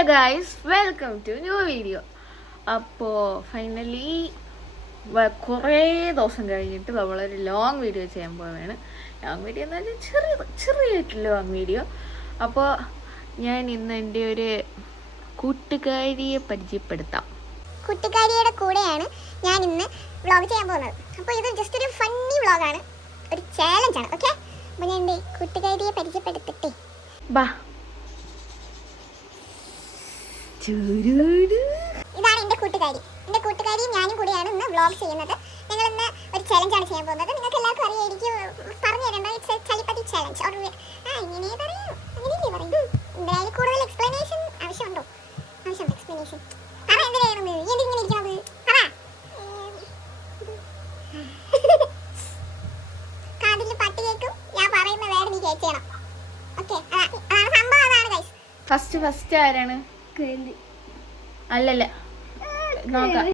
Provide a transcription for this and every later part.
Hello guys, welcome to new video. അപ്പോൾ finally കുറേ ദിവസം കഴിഞ്ഞിട്ട് നമ്മളൊരു ലോങ് വീഡിയോ ചെയ്യാൻ പോവുകയാണ്. ലോങ് വീഡിയോ എന്ന് പറഞ്ഞാൽ ചെറിയ ലോങ് വീഡിയോ. അപ്പോൾ ഞാൻ ഇന്ന് എൻ്റെ ഒരു കൂട്ടുകാരിയെ പരിചയപ്പെടുത്താം. കൂട്ടുകാരിയുടെ കൂടെയാണ് ഞാൻ ഇന്ന് വ്ളോഗ് ചെയ്യാൻ പോകുന്നത്. അപ്പോൾ ഇത് ജസ്റ്റ് ഒരു ഫണ്ണി വ്ളോഗാണ്, ഒരു ചാലഞ്ചാണ്. ഓക്കെ, അപ്പോൾ ഞാൻ എൻ്റെ കൂട്ടുകാരിയെ പരിചയപ്പെടുത്തട്ടെ. ബാ. ഇതാണ് എൻ്റെ കൂട്ടുകാരി. എൻ്റെ കൂട്ടുകാരിയും ഞാനും കൂടിയാണ് ഇന്ന് വ്ളോഗ് ചെയ്യുന്നത്. ഞങ്ങൾ ഇന്ന് ഒരു ചാലഞ്ചാണ് ചെയ്യാൻ പോകുന്നത്. നിങ്ങൾക്ക് എല്ലാവർക്കും അറിയായിരിക്കും, പറഞ്ഞു തരേണ്ട. ഇറ്റ്സ് എ ചളിപ്പതി ചാലഞ്ച്. ഇങ്ങനെ പറയൂ, അങ്ങനെയല്ലേ പറയൂ. എന്തായാലും കൂടുതൽ എക്സ്പ്ലനേഷൻ ആവശ്യമുണ്ടോ? ആവശ്യമുണ്ട് എക്സ്പ്ലനേഷൻ. പറ, എന്തിനാണ് എന്തിങ്ങനെ ഇരിക്കുന്നത്? പറ. കാതിൽ പാട്ട് കേൾക്കും, ഞാൻ പറയുന്ന വേർഡ് നീ കേൾക്കണം. ഓക്കെ, അതാണ് സംഭവം. അതാണ് ഗൈസ്. ഫസ്റ്റ് ആരാണ്? അല്ലല്ല, നോക്കാം.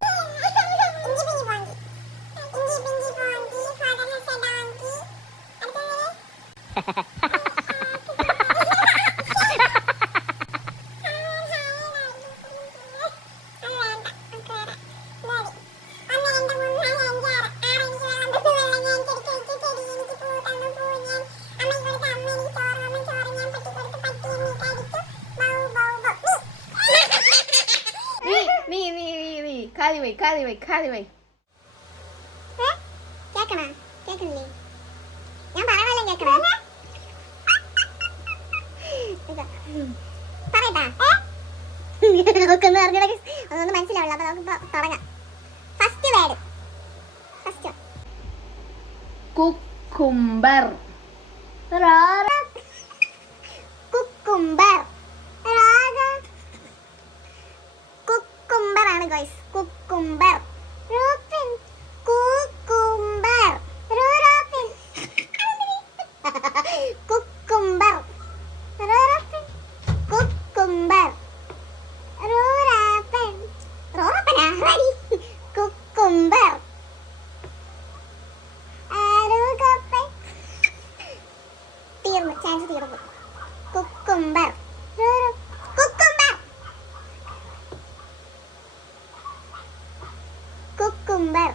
കാതി വൈ. കേക്കണില്ലേ? ഞാൻ പറയണല്ലോ, കേക്കണേ? പറയട്ടാ, അതൊന്നും മനസ്സിലാവില്ല. അപ്പൊ നമുക്ക് തുടങ്ങാം. First word. Cucumber. Cucumber. Cucumber ആണ് guys. Cucumber. Cucumber. Cucumber. Cucumber. Cucumber. തീർന്നു, ചാൻസ് തീർന്നു. കുക്കുംബർ. കുക്കുംബർ. കുക്കുംബർ.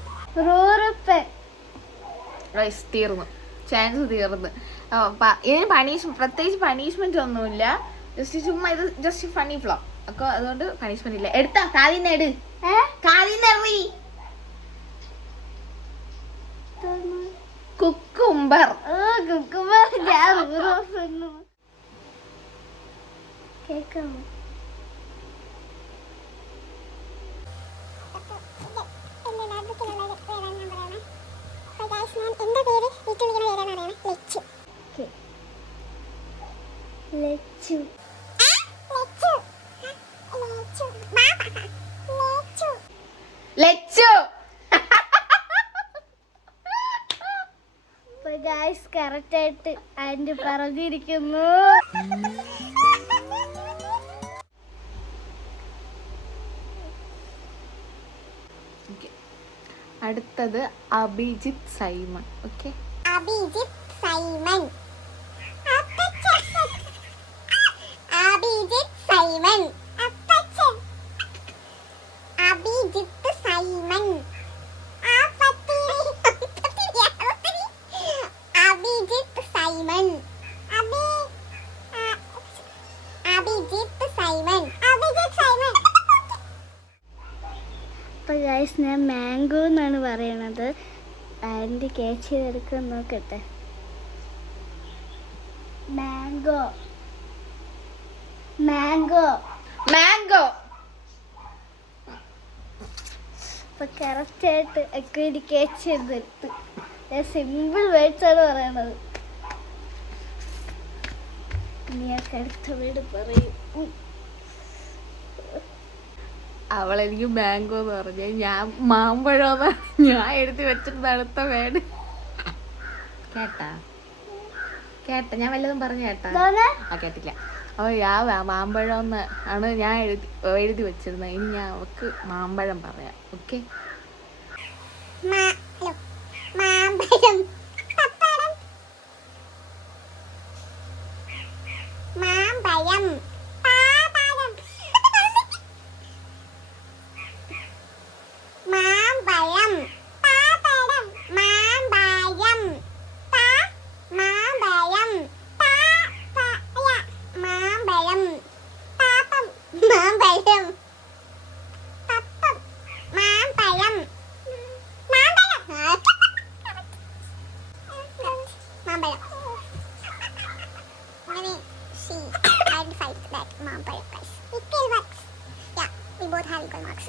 തീർന്നു, ചാൻസ് തീർന്നു. ഇതിന് പ്രത്യേകിച്ച് പണിഷ്മെന്റ് ഒന്നുമില്ല. ജസ്റ്റ് ചുമ്മാ ഇത് ജസ്റ്റ് ഫണ്ണി ഫ്ലോ ഒക്കെ, അതുകൊണ്ട് പണിഷ്മെന്റ് ഇല്ല. എടുത്താ കാലിന്നെട്, കാലിന്നെറി. കുക്കുംബർ. കേൾക്കാമോ? എന്റെ പേര് വീട്ടിൽ വിളിക്കുന്ന പേരാണ് ലച്ചു. ലച്ചു. ലച്ചു. ഗൈസ് കറക്റ്റ് ആയിട്ട് അതിന്റെ പറഞ്ഞിരിക്കുന്നു. അടുത്തത് Abhijith Simon. Okay, Abhijith Simon. Abhijith Simon. Abhijith Simon. Abhijith Simon. Abhijith Simon. Abhijith Simon. അപ്പോൾ ഗൈസ്, ഞാൻ മാംഗോ എന്നാണ് പറയണത്. ആൻറ്റി ക്യാച്ച് ചെയ്തെടുക്കാൻ നോക്കട്ടെ. മാംഗോ. മാംഗോ. മാംഗോ. അപ്പോൾ കറക്റ്റായിട്ട് ഒക്കെ ക്യാച്ച് ചെയ്തെടുത്ത്. ഞാൻ സിമ്പിൾ വേർഡ്സാണ് പറയണത്. ഇനിയൊക്കെ അടുത്ത വീട് പറയും. അവളെനിക്ക് മാംഗോ എന്ന് പറഞ്ഞ, ഞാൻ മാമ്പഴം ഞാൻ എഴുതി വെച്ചിട്ട് അടുത്ത വേട്. കേട്ടാ ഞാൻ വല്ലതും പറഞ്ഞു കേട്ടാ? കേട്ടില്ല. അപ്പോൾ മാമ്പഴം എന്ന് ആണ് ഞാൻ എഴുതി വെച്ചിരുന്നത്. ഇനി ഞാൻ അവൾക്ക് മാമ്പഴം പറയാം. ഓക്കെ, മാമ്പഴം. മാമ്പഴം. both have equal marks.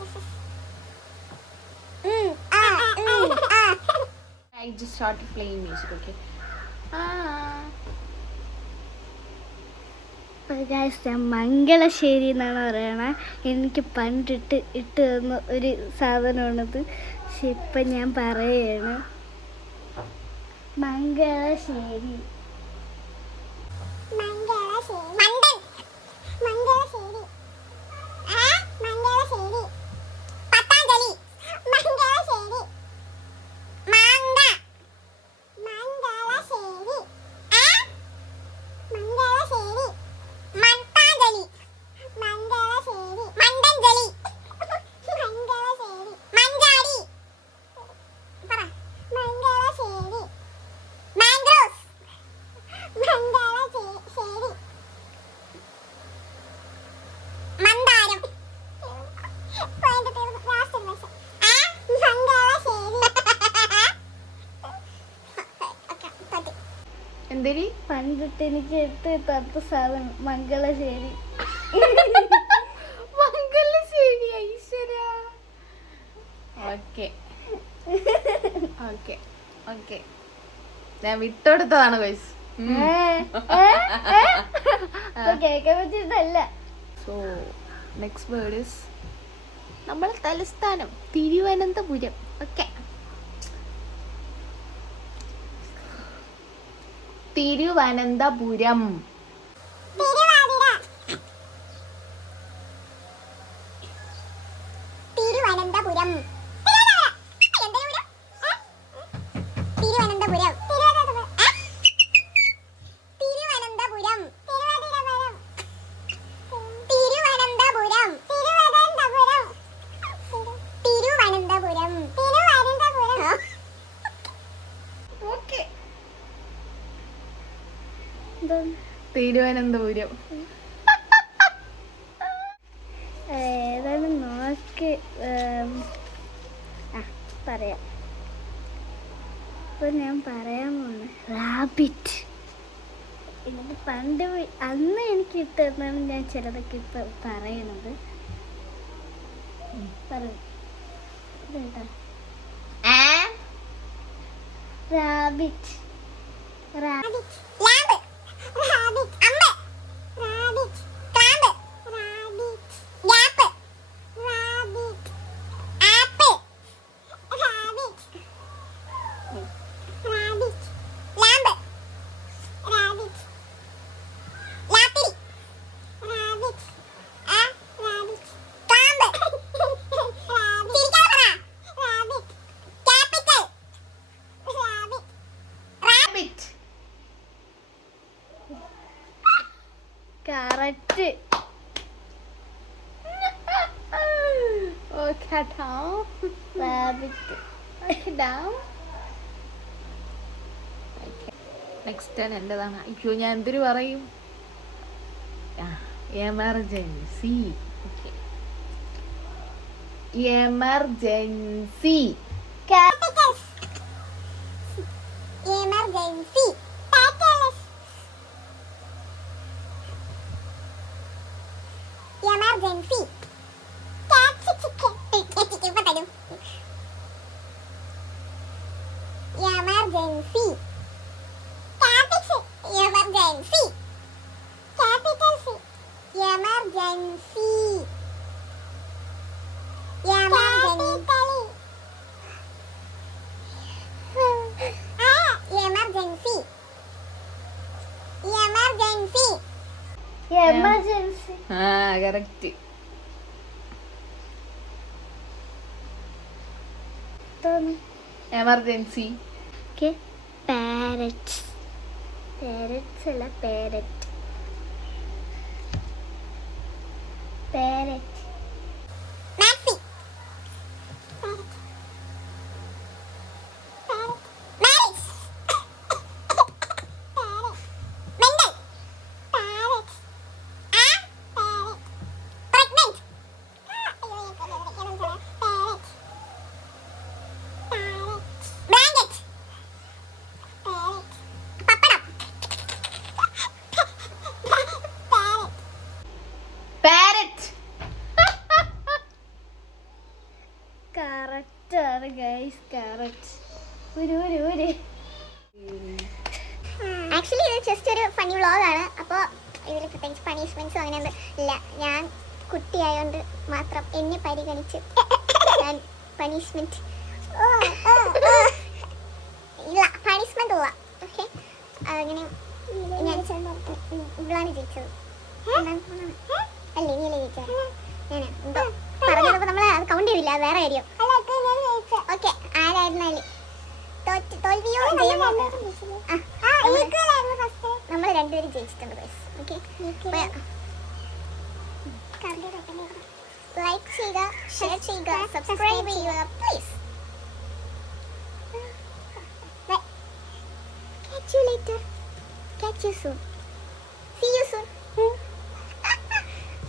I just started playing music, okay? ഞാൻ മംഗളശ്ശേരി എന്നാണ് പറയണത്. എനിക്ക് പണ്ടിട്ട് തന്ന ഒരു സാധനമാണത്. പക്ഷെ ഇപ്പം ഞാൻ പറയുകയാണ് മംഗളശ്ശേരി. എന്തേരി പണ്ടിട്ട് എനിക്ക് എടുത്ത് തത്ത സാധനം Mangalassery. Mangalassery Aishwarya. Okay okay okay, ഞാൻ വിട്ടെടുത്തതാണ് ഗൈസ്. കേൾക്കാൻ പറ്റിയിട്ടല്ല. സോ നെക്സ്റ്റ് വേർഡ് ഇസ് നമ്മളെ തലസ്ഥാനം തിരുവനന്തപുരം. ഓക്കെ, തിരുവനന്തപുരം. തിരുവനന്തപുരം. തിരുവനന്തപുരം. ഏതാണ് നോക്ക് പറയാം. ഇപ്പൊ ഞാൻ പറയാൻ പോണ് റാബിറ്റ്. എനിക്ക് പണ്ട് അന്ന് എനിക്ക് ഇട്ടെന്നാണ് ഞാൻ ചിലതൊക്കെ ഇപ്പൊ പറയണത്. റാബിറ്റ്. കറക്റ്റ്. നെക്സ്റ്റ് ടൈം എന്റേതാണ്. അയ്യോ, ഞാൻ എന്തൊരു പറയും. Emergency. Emergency. Emergency. Emergency. Emergency. Emergency. Capital C. Emergency. Emergency. Emergency. Emergency. Emergency. Correct. Emergency. Parrots. Parrots അല്ല, പാരറ്റ്. പാരറ്റ്. മാക്സി. ഇഷ്ടമാണ് ഗൈസ് ക്യാരറ്റ്. ഒരു ആക്ച്വലി ഇത് ജസ്റ്റ് ഒരു ഫണ്ണി വ്ളോഗാണ്. അപ്പോൾ ഇതിൽ പ്രത്യേകിച്ച് പണിഷ്മെന്റ്സും അങ്ങനെയൊന്നും ഇല്ല. ഞാൻ കുട്ടിയായോണ്ട് മാത്രം എന്നെ പരിഗണിച്ച് ഞാൻ പണിഷ്മെന്റ് ഇല്ല, പണിഷ്മെന്റ് ഇല്ല. ഓക്കെ, അങ്ങനെ ഞാൻ ഇവളാണ് ജയിച്ചത്. അല്ലേ, നീയല്ലേ ജയിച്ചത്? ഞാൻ എന്തോ പറഞ്ഞപ്പോൾ നമ്മൾ അത് കൗണ്ട് ചെയ്തില്ല, വേറെ കാര്യം. ഓക്കെ, ആരായിരുന്നാലും തോൽവിയോ ജയമോ നമ്മൾ രണ്ടുപേരും ജയിച്ചിട്ടുണ്ട് ഗൈസ്. ഓക്കെ, ലൈക്ക് ചെയ്യുക, ഷെയർ ചെയ്യുക, സബ്സ്ക്രൈബ് ചെയ്യുക please. Catch you later. Catch you soon.